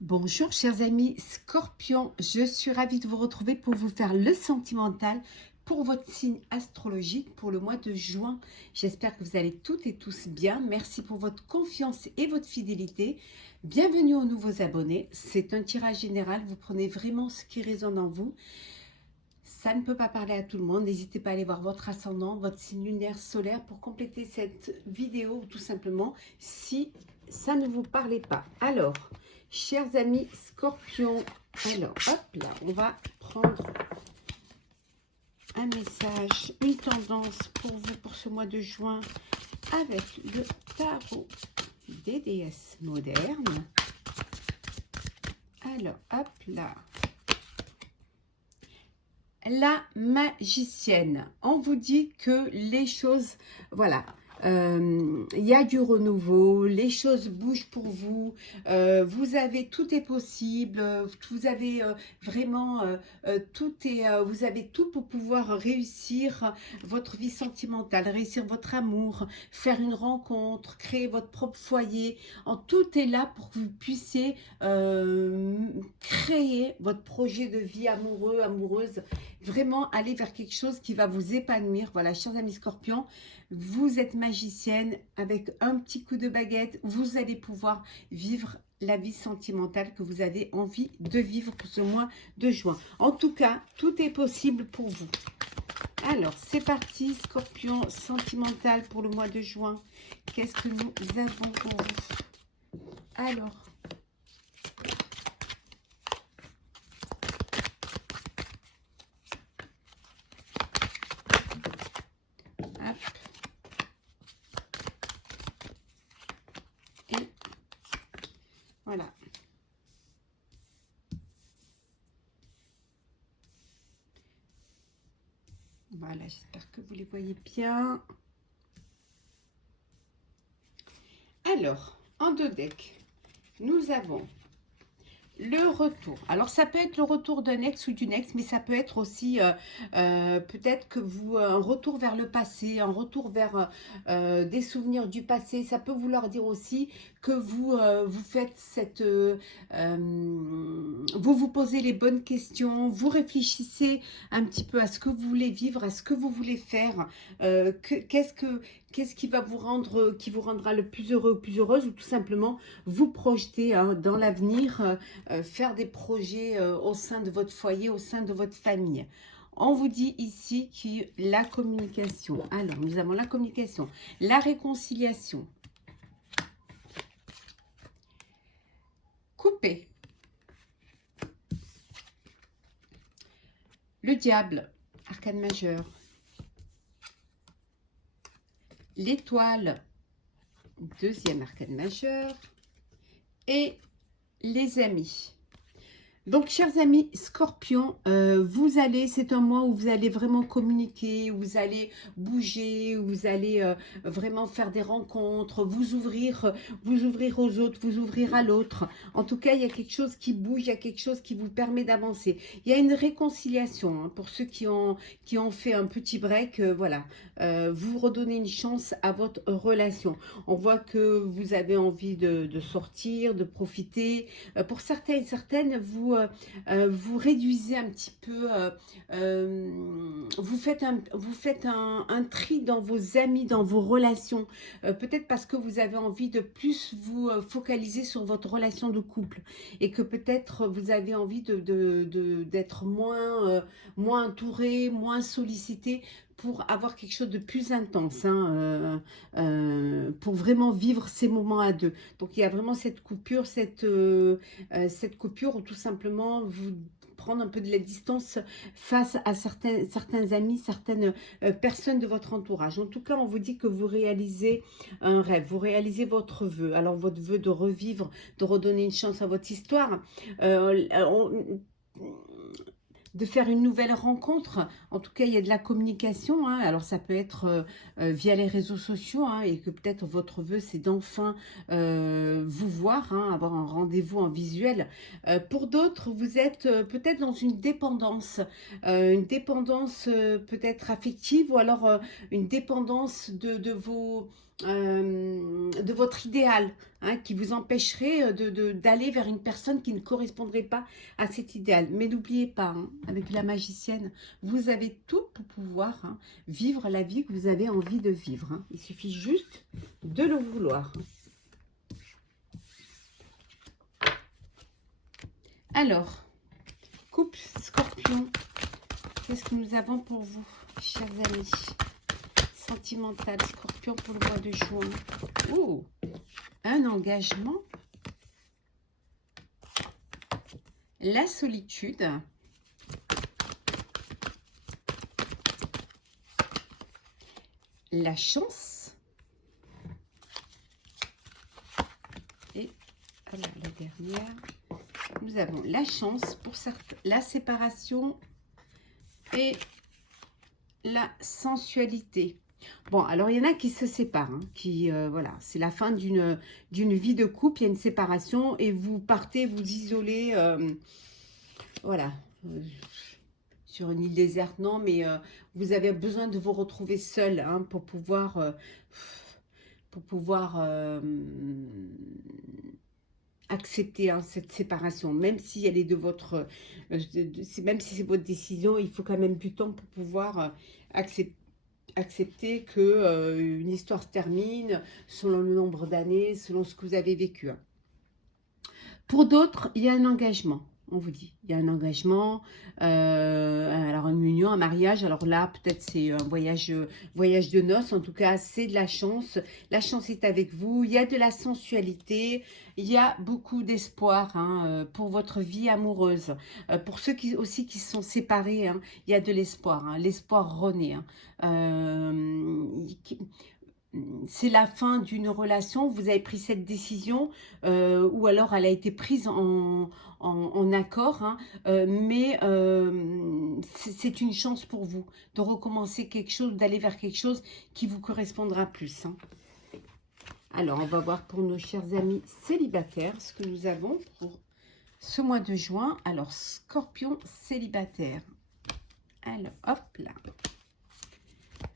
Bonjour chers amis Scorpion, je suis ravie de vous retrouver pour vous faire le sentimental pour votre signe astrologique pour le mois de juin. J'espère que vous allez toutes et tous bien. Merci pour votre confiance et votre fidélité. Bienvenue aux nouveaux abonnés. C'est un tirage général, vous prenez vraiment ce qui résonne en vous. Ça ne peut pas parler à tout le monde. N'hésitez pas à aller voir votre ascendant, votre signe lunaire solaire pour compléter cette vidéo, tout simplement, si ça ne vous parlait pas. Alors, chers amis Scorpion, alors, hop là, on va prendre un message, une tendance pour vous pour ce mois de juin avec le tarot des déesses modernes. Alors, hop là. La magicienne, on vous dit que les choses, voilà, il y a du renouveau, les choses bougent pour vous, vous avez, tout est possible, vous avez vraiment, tout est, vous avez tout pour pouvoir réussir votre vie sentimentale, réussir votre amour, faire une rencontre, créer votre propre foyer, tout est là pour que vous puissiez créer votre projet de vie amoureux, amoureuse, vraiment aller vers quelque chose qui va vous épanouir. Voilà, chers amis Scorpions, vous êtes magicienne, avec un petit coup de baguette, vous allez pouvoir vivre la vie sentimentale que vous avez envie de vivre pour ce mois de juin. En tout cas, tout est possible pour vous. Alors, c'est parti, Scorpion sentimental pour le mois de juin. Qu'est-ce que nous avons pour vous? Alors, hop. Et voilà. Voilà, j'espère que vous les voyez bien. Alors, en deux decks, nous avons le retour. Alors, ça peut être le retour d'un ex ou d'une ex, mais ça peut être aussi peut-être que vous, un retour vers le passé, un retour vers des souvenirs du passé. Ça peut vouloir dire aussi que vous, vous faites cette... vous vous posez les bonnes questions, vous réfléchissez un petit peu à ce que vous voulez vivre, à ce que vous voulez faire, qu'est-ce qui va vous rendre, qui vous rendra le plus heureux ou plus heureuse, ou tout simplement vous projeter dans l'avenir, faire des projets au sein de votre foyer, au sein de votre famille. On vous dit ici que la communication. Alors, nous avons la communication, la réconciliation. Couper. Le diable, arcane majeur. L'étoile, deuxième arcane majeur. Et les amis. Donc, chers amis Scorpions, vous allez, c'est un mois où vous allez vraiment communiquer, où vous allez bouger, où vous allez vraiment faire des rencontres, vous ouvrir aux autres, vous ouvrir à l'autre. En tout cas, il y a quelque chose qui bouge, il y a quelque chose qui vous permet d'avancer. Il y a une réconciliation hein, pour ceux qui ont fait un petit break. Voilà, vous redonnez une chance à votre relation. On voit que vous avez envie de sortir, de profiter. Pour certains et certaines, vous réduisez un petit peu, vous faites un tri dans vos amis, dans vos relations, peut-être parce que vous avez envie de plus vous focaliser sur votre relation de couple et que peut-être vous avez envie d'être moins entouré, moins sollicité pour avoir quelque chose de plus intense, hein, pour vraiment vivre ces moments à deux. Donc il y a vraiment cette coupure, cette coupure où tout simplement vous prendre un peu de la distance face à certains amis, certaines personnes de votre entourage. En tout cas, on vous dit que vous réalisez un rêve, vous réalisez votre vœu. Alors, votre vœu de revivre, de redonner une chance à votre histoire, de faire une nouvelle rencontre. En tout cas, il y a de la communication. Hein. Alors, ça peut être via les réseaux sociaux hein, et que peut-être votre vœu, c'est d'enfin vous voir, hein, avoir un rendez-vous en visuel. Pour d'autres, vous êtes peut-être dans une dépendance peut-être affective ou alors une dépendance de vos de votre idéal, hein, qui vous empêcherait d'aller vers une personne qui ne correspondrait pas à cet idéal. Mais n'oubliez pas, hein, avec la magicienne, vous avez tout pour pouvoir, hein, vivre la vie que vous avez envie de vivre, hein. Il suffit juste de le vouloir. Alors, couple Scorpion, qu'est-ce que nous avons pour vous, chers amis? Sentimental, Scorpion pour le mois de juin. Oh, un engagement. La solitude. La chance. Et alors, la dernière, nous avons la chance pour la séparation et la sensualité. Bon, alors il y en a qui se séparent, hein, qui, voilà, c'est la fin d'une vie de couple, il y a une séparation et vous partez, vous isolez, voilà, sur une île déserte, non, mais vous avez besoin de vous retrouver seul, hein, pour pouvoir accepter, hein, cette séparation, même si elle est de votre, même si c'est votre décision, il faut quand même du temps pour pouvoir accepter que une histoire se termine selon le nombre d'années, selon ce que vous avez vécu, hein. Pour d'autres, il y a un engagement. On vous dit, il y a un engagement, alors une union, un mariage, alors là, peut-être c'est un voyage de noces, en tout cas, c'est de la chance est avec vous, il y a de la sensualité, il y a beaucoup d'espoir, hein, pour votre vie amoureuse, pour ceux qui sont séparés, hein, il y a de l'espoir, hein, l'espoir renaît, hein, c'est la fin d'une relation, vous avez pris cette décision, ou alors elle a été prise en accord, hein, mais c'est une chance pour vous de recommencer quelque chose, d'aller vers quelque chose qui vous correspondra plus, hein. Alors, on va voir pour nos chers amis célibataires ce que nous avons pour ce mois de juin. Alors, Scorpion célibataire. Alors, hop là.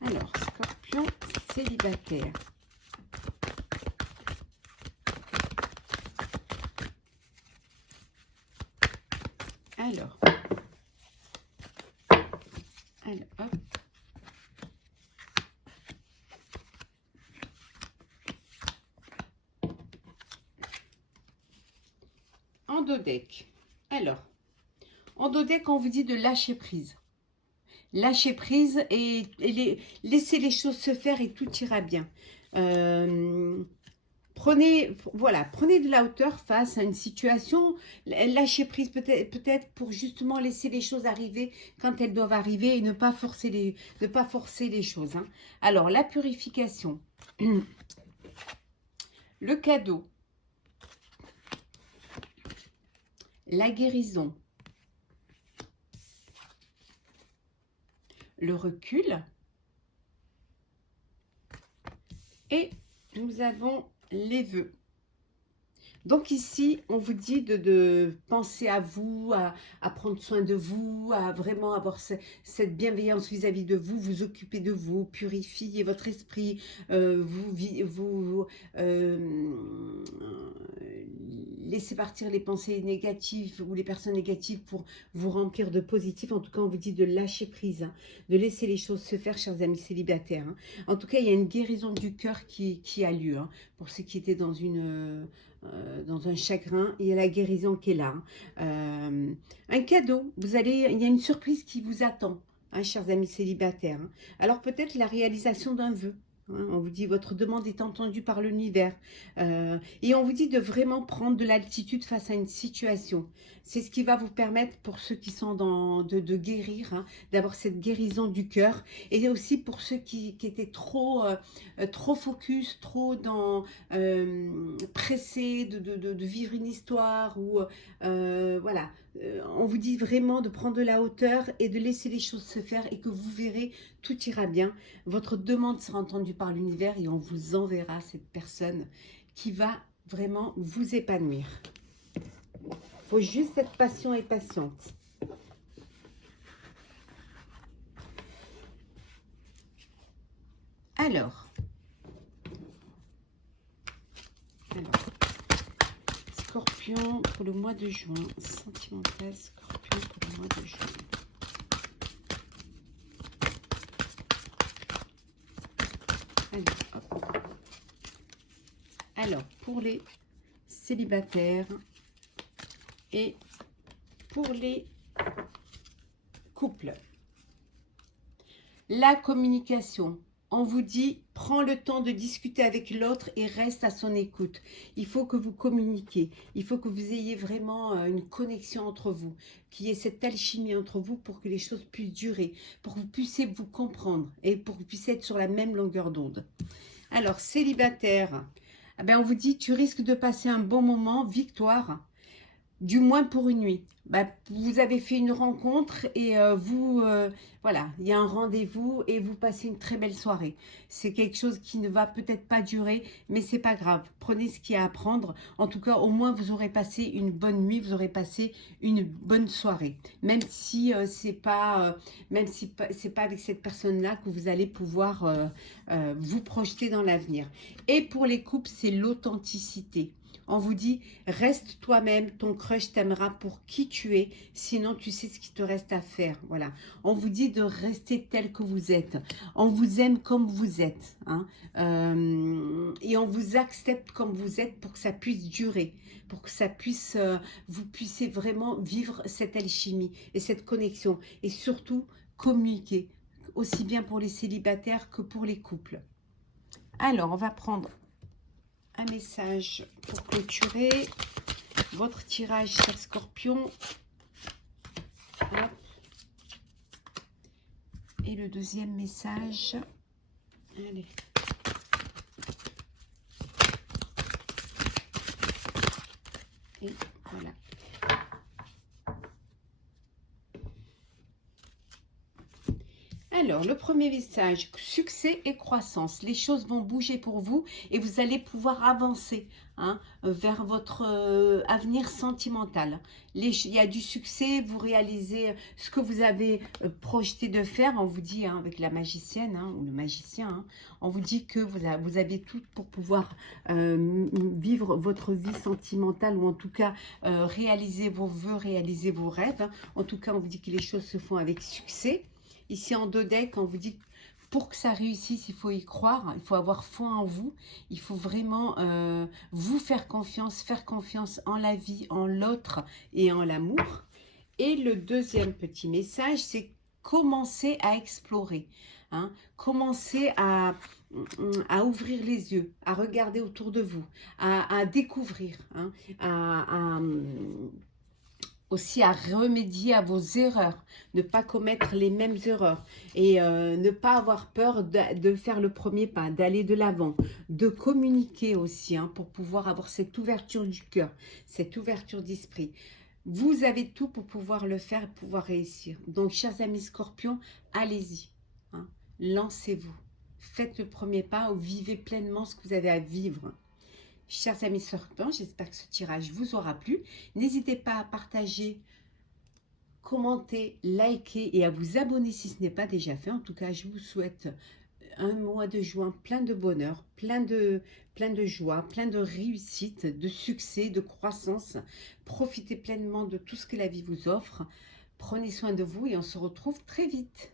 Alors, Scorpion célibataire. Alors, hop. En dos deck. Alors, en dos deck, on vous dit de lâcher prise. Lâcher prise et laisser les choses se faire et tout ira bien. Prenez de la hauteur face à une situation, lâchez prise peut-être pour justement laisser les choses arriver quand elles doivent arriver et ne pas forcer les choses, hein. Alors, la purification, le cadeau, la guérison, le recul et nous avons les vœux. Donc ici, on vous dit de penser à vous, à prendre soin de vous, à vraiment avoir cette bienveillance vis-à-vis de vous, vous occuper de vous, purifier votre esprit, laisser partir les pensées négatives ou les personnes négatives pour vous remplir de positif. En tout cas, on vous dit de lâcher prise, hein, de laisser les choses se faire, chers amis célibataires, hein. En tout cas, il y a une guérison du cœur qui a lieu, hein, pour ceux qui étaient dans un chagrin, il y a la guérison qui est là, hein. Un cadeau, il y a une surprise qui vous attend, hein, chers amis célibataires, hein. Alors peut-être la réalisation d'un vœu, hein, on vous dit votre demande est entendue par l'univers, et on vous dit de vraiment prendre de l'altitude face à une situation. C'est ce qui va vous permettre, pour ceux qui sont de guérir, hein, d'avoir cette guérison du cœur, et aussi pour ceux qui étaient trop focus, trop pressés de vivre une histoire, ou voilà, on vous dit vraiment de prendre de la hauteur et de laisser les choses se faire, et que vous verrez, tout ira bien. Votre demande sera entendue par l'univers et on vous enverra cette personne qui va vraiment vous épanouir. Il faut juste être patient et patiente. Alors, Scorpion pour le mois de juin. Sentimental Scorpion pour le mois de juin. Allez, hop. Alors, pour les célibataires et pour les couples, la communication. On vous dit, prends le temps de discuter avec l'autre et reste à son écoute. Il faut que vous communiquiez. Il faut que vous ayez vraiment une connexion entre vous, qu'il y ait cette alchimie entre vous pour que les choses puissent durer, pour que vous puissiez vous comprendre et pour que vous puissiez être sur la même longueur d'onde. Alors, célibataire, eh ben, on vous dit, tu risques de passer un bon moment, victoire, du moins pour une nuit. Ben, vous avez fait une rencontre et voilà, il y a un rendez-vous et vous passez une très belle soirée. C'est quelque chose qui ne va peut-être pas durer, mais c'est pas grave. Prenez ce qu'il y a à prendre. En tout cas, au moins, vous aurez passé une bonne nuit, vous aurez passé une bonne soirée. Même si c'est pas avec cette personne-là que vous allez pouvoir vous projeter dans l'avenir. Et pour les couples, c'est l'authenticité. On vous dit, reste toi-même, ton crush t'aimera pour qui tu es, sinon tu sais ce qu'il te reste à faire. Voilà. On vous dit de rester tel que vous êtes. On vous aime comme vous êtes. Hein. Et on vous accepte comme vous êtes pour que ça puisse durer, pour que ça puisse, vous puissiez vraiment vivre cette alchimie et cette connexion. Et surtout, communiquer, aussi bien pour les célibataires que pour les couples. Alors, on va prendre un message pour clôturer votre tirage, cher Scorpion. Hop. Et le deuxième message. Allez. Et voilà. Alors, le premier message, succès et croissance. Les choses vont bouger pour vous et vous allez pouvoir avancer vers votre avenir sentimental. Il y a du succès, vous réalisez ce que vous avez projeté de faire. On vous dit, avec la magicienne ou le magicien, on vous dit que vous avez tout pour pouvoir vivre votre vie sentimentale ou en tout cas réaliser vos vœux, réaliser vos rêves. En tout cas, on vous dit que les choses se font avec succès. Ici en 2 decks, on vous dit pour que ça réussisse, il faut y croire, il faut avoir foi en vous, il faut vraiment vous faire confiance en la vie, en l'autre et en l'amour. Et le deuxième petit message, c'est commencer à explorer, commencer à ouvrir les yeux, à regarder autour de vous, à découvrir, aussi à remédier à vos erreurs, ne pas commettre les mêmes erreurs et ne pas avoir peur de faire le premier pas, d'aller de l'avant, de communiquer aussi pour pouvoir avoir cette ouverture du cœur, cette ouverture d'esprit. Vous avez tout pour pouvoir le faire et pouvoir réussir. Donc, chers amis Scorpions, allez-y, lancez-vous, faites le premier pas ou vivez pleinement ce que vous avez à vivre. Chers amis Scorpions, j'espère que ce tirage vous aura plu. N'hésitez pas à partager, commenter, liker et à vous abonner si ce n'est pas déjà fait. En tout cas, je vous souhaite un mois de juin plein de bonheur, plein de joie, plein de réussite, de succès, de croissance. Profitez pleinement de tout ce que la vie vous offre. Prenez soin de vous et on se retrouve très vite.